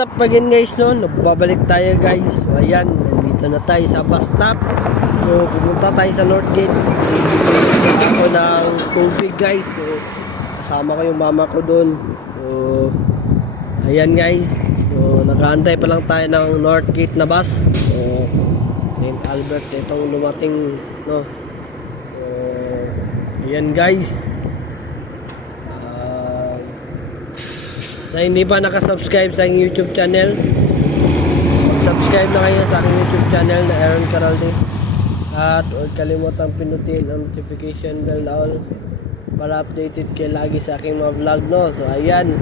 up again guys, no? Nagbabalik tayo guys. So ayan, nandito na tayo sa bus stop. So pumunta tayo sa Northgate. Ako ng tubig guys. So kasama ko yung mama ko doon. So ayan guys. So nag-aantay pa lang tayo ng Northgate na bus. So St. Albert itong lumating, no? So ayan guys. Sa hindi pa nakasubscribe sa aking YouTube channel, mag-subscribe na kayo sa aking YouTube channel na Aaron Caralde. At huwag kalimutang pinutin ang notification bell na all para updated kayo lagi sa aking mga vlog, no? So ayan,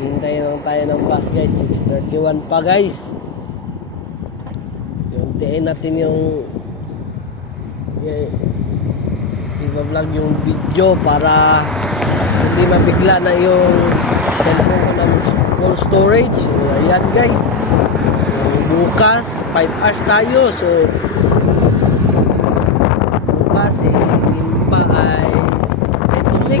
hintayin lang tayo ng bus guys. 6:31 pa guys. Hintayin natin yung i-vlog yung video para hindi mabigla na yung cellphone ko ng full storage. So ayan guys, bukas 5 hours tayo. So bukas limpa ay 10 to 6, 5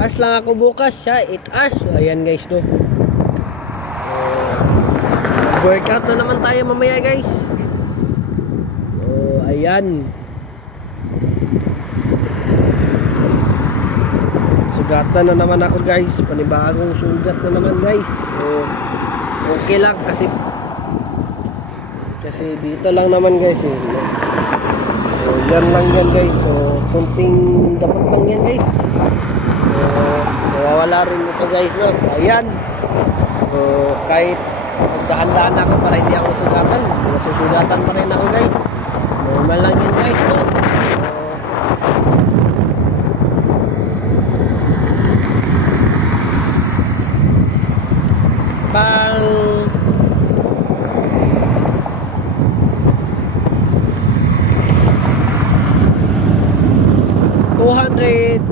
hours lang ako bukas, siya 8 hours. So ayan guys, no? Workout na naman tayo mamaya guys. So ayan, sugatan na naman ako guys, panibagong sugat na naman guys. So okay lang kasi dito lang naman guys eh. So yan lang yan guys. So kunting dapat lang yan guys. So mawawala rin ito guys, no? So ayan, so kahit dahan-dahan ako para hindi ako sugatan, masusugatan pa rin ako guys. Normal lang yan guys, no? Pang 200,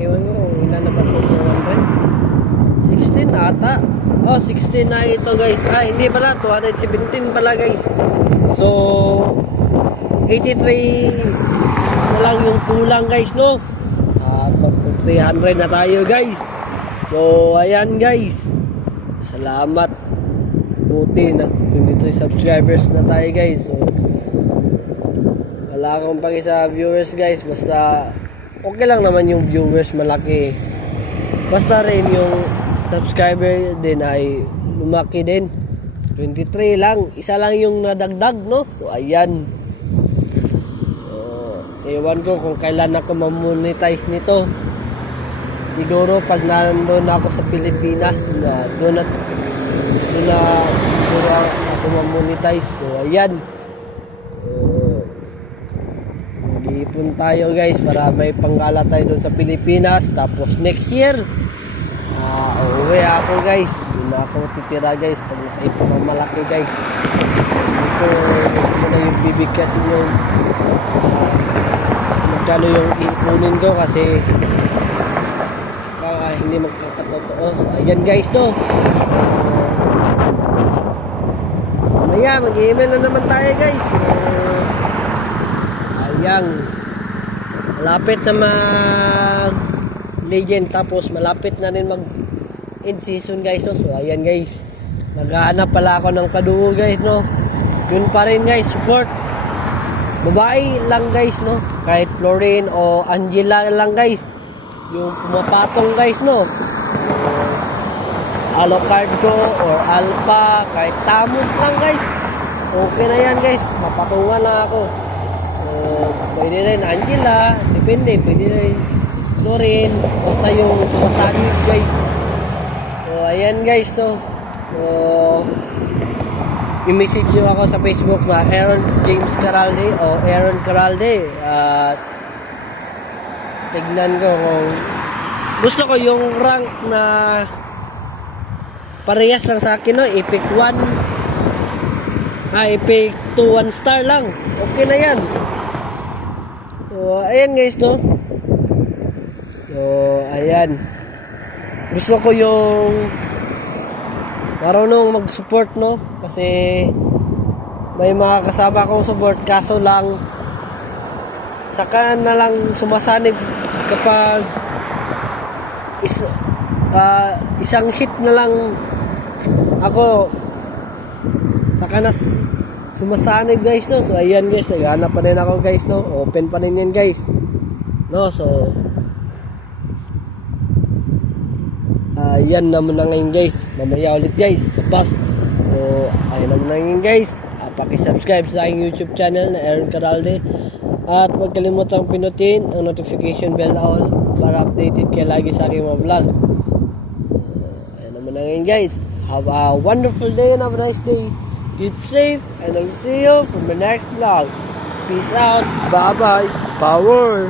ewan ko kung ilan na ba ito, 200 16 ata. Oh, 16 na ito guys. Hindi pala, 217 pala guys. So 83 na lang yung kulang guys, no? At 300 na tayo guys. So ayan guys, salamat, buti na 23 subscribers na tayo guys. So wala akong paki sa viewers guys, basta okay lang naman yung viewers malaki, basta rin yung subscriber din ay lumaki din. 23 lang, isa lang yung nadagdag, no? So ayan, ewan ko kung kailan ako mamonetize nito. Siguro pag nandun ako sa Pilipinas, doon na siguro ako mamonetize. So ayan, mag-iipon tayo guys para may panggala tayo doon sa Pilipinas. Tapos next year uuwi ako guys, doon na ako titira guys pag nakaipon ng malaki guys. Ito na yung bibigkasin yung magkano yung iipunin ko kasi hindi magkakatotoo. So ayan guys, to mamaya mag-email na naman tayo guys. Ayan, malapit na mag legend, tapos malapit na rin mag end season guys, no? So ayan guys, naghahanap pala ako ng kadugo guys, no? Yun pa rin guys, support babae lang guys, no? Kahit Florin o Angela lang guys yung pumapatong guys, no? Alucard ko or Alpha, kahit Tamus lang guys, okay na yan guys, mapatungan na ako. Pwede rin Angela, depende, pwede rin Florin, basta yung masanib guys. So ayan guys, to i-message nyo ako sa Facebook na Aaron James Caralde o Aaron Caralde. At tignan ko kung gusto ko yung rank na parehas lang sa akin, no? Epic 1, Epic 2, 1 star lang, okay na yan. So ayan guys, no? So ayan, gusto ko yung marunong mag-support, no? Kasi may mga kasama akong support, kaso lang saka na lang sumasanib kapag isang hit na lang ako saka na sumasanib guys, no. So ayan guys, naghanap pa rin ako guys, no. Open pa rin yan guys, no. So yan naman na ngayon guys, mamaya ulit guys sa bus. So ayan naman na ngayon guys. Paki-subscribe sa aking YouTube channel na Aaron Caralde. At huwag kalimutang pinutin ang notification bell na all para updated kayo lagi sa aking mga vlog. Ayan naman na ngayon guys. Have a wonderful day and have a nice day. Keep safe and I'll see you from the next vlog. Peace out. Bye bye. Power.